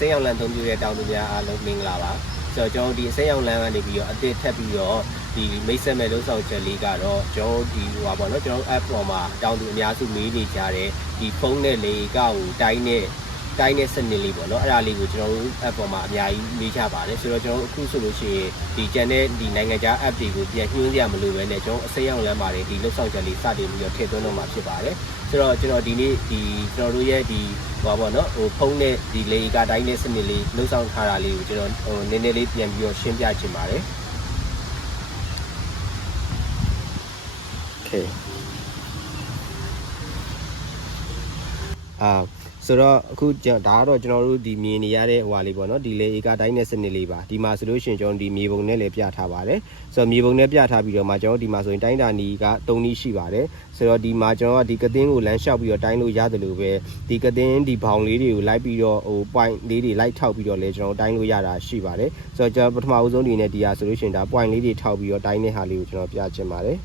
စိတ်ရောက်လန်သုံးပြတဲ့တောင်သူများအားလုံးမင်္ဂလာပါဆိုတော့ကျွန်တော်ဒီစိတ်ရောက်လန်ကနေပြီးတော့အသစ်ထပ်ပြီးတော့ဒီမိတ်ဆက်မဲ့လုံးဆောင်ချက်လေးကတော့ကျွန်တော်ဒီဟိုပါပေါ့နော်ကျွန်တော် app ပေါ်မှာတောင်သူအများစုမေးနေကြတယ်ဒီဖုန်းနဲ့လေကောက်ကိုတိုင်းနဲ့ တိုင်းတဲ့စနစ်လေးပေါ့နော်အဲ့ဒါလေးကိုကျွန်တော်တို့ app ပေါ်မှာအများကြီးမေးကြပါတယ်ဆိုတော့ကျွန်တော်အခုဆိုလို့ရှိရင်ဒီကျန်တဲ့ဒီနိုင်ငံခြား app တွေကိုပြန်ညွှန်းရမလို့ပဲねကျွန်တော်အစိမ်းအောင်လမ်းပါတယ်ဒီလုံးဆောင်ချက်လေးစတင်ပြီးတော့ထည့်သွင်းတော့မှာဖြစ်ပါတယ်ဆိုတော့ကျွန်တော်ဒီနေ့ဒီကျွန်တော်တို့ရဲ့ဒီဟိုပါပေါ့နော်ဟိုဖုန်းနဲ့ဒီလေကတိုင်းတဲ့စနစ်လေးလုံးဆောင်ထားတာလေးကိုကျွန်တော်ဟိုနည်းနည်းလေးပြန်ပြီးတော့ရှင်းပြချင်ပါတယ် Okay အာ ဆိုတော့အခုကျွန်ဒါကတော့ကျွန်တော်တို့ဒီမြင်နေရတဲ့ဟိုဟာလေးပေါ့နော်ဒီလေဧကတိုင်းနဲ့စနစ်လေးပါဒီမှာဆိုလို့ရှိရင်ကျွန်တော်ဒီမြေပုံနဲ့လည်းပြထားပါတယ်ဆိုတော့မြေပုံနဲ့ပြထားပြီးတော့မှကျွန်တော်ဒီမှာဆိုရင်တိုင်းတာနီက3နည်းရှိပါတယ်ဆိုတော့ဒီမှာကျွန်တော်ကဒီကသင်းကိုလမ်းလျှောက်ပြီးတော့တိုင်းလို့ရတယ်လို့ပဲဒီကသင်းဒီဘောင်လေးတွေကိုလိုက်ပြီးတော့ဟို point လေးတွေလိုက်ထောက်ပြီးတော့လည်းကျွန်တော်တိုင်းလို့ရတာရှိပါတယ်ဆိုတော့ကျွန်တော်ပထမဦးဆုံးဒီနေ့ဒီဟာဆိုလို့ရှိရင်ဒါ point လေးတွေထောက်ပြီးတော့တိုင်းတဲ့ဟာလေးကိုကျွန်တော်ပြချင်ပါတယ်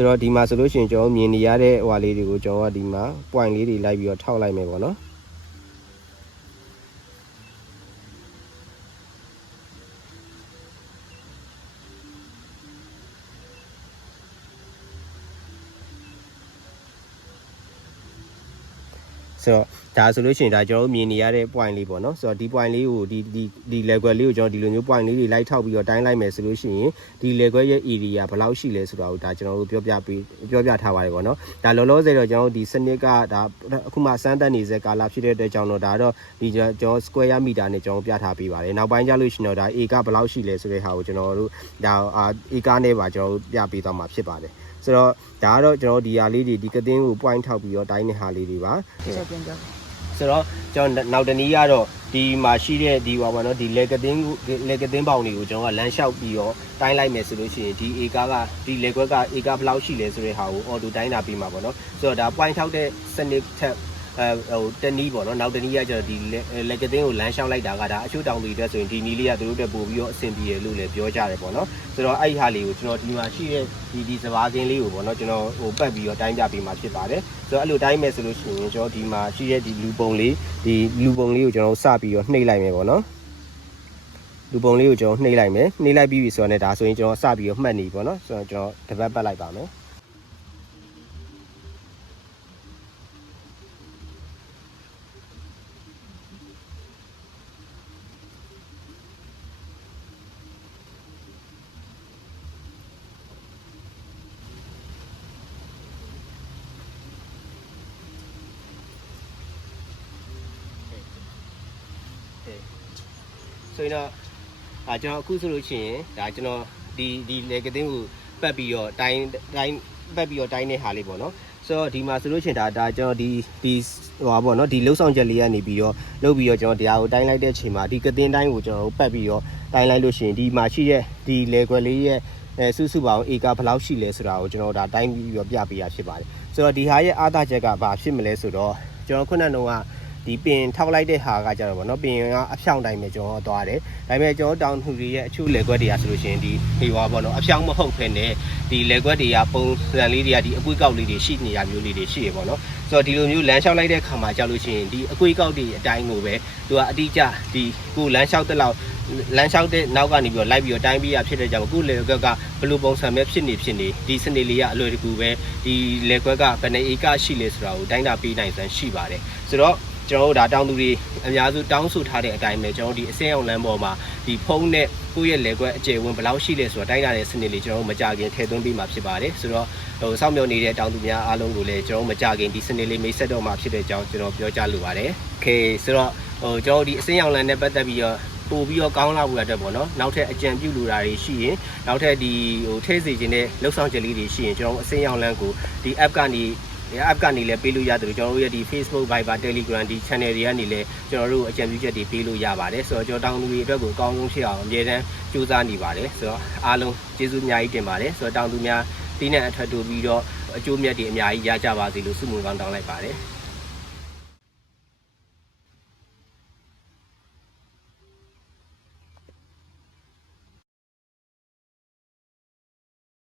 ဆိုတော့ဒီမှာဆိုလို့ရှိရင်ကျွန်တော်မြင်နေရတဲ့ဟိုဟာလေးတွေကိုကျွန်တော်ကဒီမှာ point လေးတွေလိုက်ပြီးတော့ထောက်လိုက်မယ်ပေါ့နော်ဆိုတော့ ဒါဆိုလို့ရှိရင်ဒါကျွန်တော်တို့မြင်နေရတဲ့ point လေးပေါ့နော်ဆိုတော့ဒီ point လေးကိုဒီဒီဒီ level လေးကိုကျွန်တော်ဒီလိုမျိုး point လေးတွေလိုက်ထောက်ပြီးတော့တိုင်းလိုက်မယ်ဆိုလို့ရှိရင်ဒီ level ရဲ့ area ဘယ်လောက်ရှိလဲဆိုတာကိုဒါကျွန်တော်တို့ပြောပြပေးပြောပြထားပါတယ်ပေါ့နော်ဒါလောလောဆယ်တော့ကျွန်တော်တို့ဒီစနစ်ကဒါအခုမှစမ်းသပ်နေစေကာလာဖြစ်တဲ့အတွက်ကြောင့်တော့ဒါတော့ဒီကျွန်တော် square meter နဲ့ကျွန်တော်ပြထားပေးပါတယ်နောက်ပိုင်းကျလို့ရှိရင်တော့ဒါ a ကဘယ်လောက်ရှိလဲဆိုတဲ့ဟာကိုကျွန်တော်တို့ဒါအာ a ကနဲ့ပါကျွန်တော်တို့ပြပေးသွားမှာဖြစ်ပါတယ်ဆိုတော့ဒါကတော့ကျွန်တော်ဒီဟာလေးတွေဒီကသင်းကို point ထောက်ပြီးတော့တိုင်းတဲ့ဟာလေးတွေပါဆက်ပြန်ပြော ဆိုတော့ကျွန်တော်နောက်တနည်းကတော့ဒီမှာရှိတဲ့ဒီဟောပါတော့ဒီလေကသင်းလေကသင်းပေါင်တွေကိုကျွန်တော်ကလမ်းလျှောက်ပြီးတော့တိုင်းလိုက်မယ်ဆိုလို့ရှိရင်ဒီဧကကဒီလေခွက်ကဧကဘယ်လောက်ရှိလဲဆိုတဲ့ဟာကိုအော်တိုတိုင်းတာပြီးမှာပေါ့နော်ဆိုတော့ဒါ point ထောက်တဲ့စနစ်ထက် အဲဟိုတနည်းပေါ့နော်နောက်တနည်းကကျတော့ဒီလေကသင်းကိုလမ်းလျှောက်လိုက်တာကဒါအချို့တောင်တွေအတွက်ဆိုရင်ဒီနီးလေးကသူတို့တက်ပို့ပြီးတော့အဆင်ပြေတယ်လို့လည်းပြောကြတယ်ပေါ့နော်ဆိုတော့အဲ့ဒီဟာလေးကိုကျွန်တော်ဒီမှာရှိတဲ့ဒီဒီစပါးကင်းလေးကိုပေါ့နော်ကျွန်တော်ဟိုပတ်ပြီးတော့တိုင်းပြပေးမှာဖြစ်ပါတယ်ဆိုတော့အဲ့လိုတိုင်းမယ်ဆိုလို့ရှိရင်ကျွန်တော်ဒီမှာရှိတဲ့ဒီလူပုံလေးဒီလူပုံလေးကိုကျွန်တော်စပြီးတော့နှိပ်လိုက်မယ်ပေါ့နော်လူပုံလေးကိုကျွန်တော်နှိပ်လိုက်မယ်နှိပ်လိုက်ပြီးပြီဆိုတော့ねဒါဆိုရင်ကျွန်တော်စပြီးတော့မှတ်နေပေါ့နော်ဆိုတော့ကျွန်တော်တပတ်ပတ်လိုက်ပါမယ် ဆိုရင်တော့ဒါကျွန်တော်အခုဆိုလို့ရှိရင်ဒါကျွန်တော်ဒီဒီလေကတင်းကိုပတ်ပြီးတော့တိုင်းတိုင်းပတ်ပြီးတော့တိုင်းတဲ့ဟာလေးပေါ့နော်ဆိုတော့ဒီမှာဆိုလို့ရှိရင်ဒါဒါကျွန်တော်ဒီဒီဟိုပါပေါ့နော်ဒီလှုပ်ဆောင်ချက်လေးကနေပြီးတော့လုပ်ပြီးတော့ကျွန်တော်တရားကိုတိုင်းလိုက်တဲ့အချိန်မှာဒီကတင်းတိုင်းကိုကျွန်တော်ပတ်ပြီးတော့တိုင်းလိုက်လို့ရှိရင်ဒီမှာရှိတဲ့ဒီလေကွယ်လေးရဲ့အဲစုစုပေါင်းဧကဘယ်လောက်ရှိလဲဆိုတာကိုကျွန်တော်ဒါတိုင်းပြီးတော့ပြပေးရဖြစ်ပါတယ်ဆိုတော့ဒီဟာရဲ့အားသာချက်ကဘာဖြစ်မလဲဆိုတော့ကျွန်တော်ခုနကတော့ ဒီပင်ထောက်လိုက်တဲ့ဟာကကြတော့ဗောနော်ပင်ကအဖြောင်းတိုင်းပဲကျွန်တော်သွားတယ်ဒါပေမဲ့ကျွန်တော်တောင်ထူတွေရဲ့အချို့လေကွက်တွေကဆိုလို့ရှိရင်ဒီဟေဝါဗောနော်အဖြောင်းမဟုတ်ဖ ೇನೆ ဒီလေကွက်တွေကပုံစံလေးတွေကဒီအကွေးကောက်လေးတွေရှိနေရမျိုးလေးတွေရှိရဗောနော်ဆိုတော့ဒီလိုမျိုးလမ်းလျှောက်လိုက်တဲ့ခါမှာကြောက်လို့ရှိရင်ဒီအကွေးကောက်တွေအတိုင်းကိုပဲသူကအတိအကျဒီကိုလမ်းလျှောက်တဲ့လောက်လမ်းလျှောက်တဲ့နောက်ကနေပြီးတော့လိုက်ပြီးတော့တိုင်းပြီးရဖြစ်တဲ့ကြောင့်ကိုလေကွက်ကဘယ်လိုပုံစံပဲဖြစ်နေဖြစ်နေဒီစနေလေးကအလွယ်တကူပဲဒီလေကွက်ကဘယ်နှဧကရှိလဲဆိုတာကိုတိုင်းတာပေးနိုင်စမ်းရှိပါတယ်ဆိုတော့ ကျွန်တော်တို့ဒါတောင်းသူတွေအများစုတောင်းဆိုထားတဲ့အတိုင်းပဲကျွန်တော်တို့ဒီအစင်းအောင်လမ်းပေါ်မှာဒီဖုန်းနဲ့ကိုယ့်ရဲ့လက်ကွက်အကျယ်ဝင်ဘယ်လောက်ရှိလဲဆိုတာတိုင်းတာတဲ့စနစ်လေးကျွန်တော်တို့မကြခင်ထည့်သွင်းပေးမှာဖြစ်ပါတယ်ဆိုတော့ဟိုစောင့်မျှော်နေတဲ့တောင်းသူများအားလုံးကိုလည်းကျွန်တော်တို့မကြခင်ဒီစနစ်လေးမိတ်ဆက်တော့မှာဖြစ်တဲ့အကြောင်းကျွန်တော်ပြောကြားလိုပါတယ်။ Okay ဆိုတော့ဟိုကျွန်တော်တို့ဒီအစင်းအောင်လမ်းနဲ့ပတ်သက်ပြီးတော့ပို့ပြီးတော့ကောင်းလာဖို့ရတဲ့ပေါ့နော်နောက်ထပ်အကြံပြုလိုတာတွေရှိရင်နောက်ထပ်ဒီဟိုထည့်စေခြင်းတဲ့လှုပ်ဆောင်ချက်လေးတွေရှိရင်ကျွန်တော်တို့အစင်းအောင်လမ်းကိုဒီ app ကနေဒီ app ကနေလည်းပေးလို့ရတယ်လို့ကျွန်တော်တို့ရဲ့ဒီ Facebook Viber Telegram ဒီ channel တွေကနေလည်းကျွန်တော်တို့အကြံပြုချက်တွေပေးလို့ရပါတယ်ဆိုတော့ကျွန်တော်တောင်းသူတွေအတွက်ကိုအကောင်းဆုံးဖြစ်အောင်အမြဲတမ်းကြိုးစားနေပါတယ်ဆိုတော့အားလုံးကျေးဇူးအများကြီးတင်ပါတယ်ဆိုတော့တောင်းသူများတင်းနဲ့အထွက်တူပြီးတော့အကျိုးမြတ်တွေအများကြီးရကြပါစေလို့ဆုမွန်ကောင်းတောင်းလိုက်ပါတယ်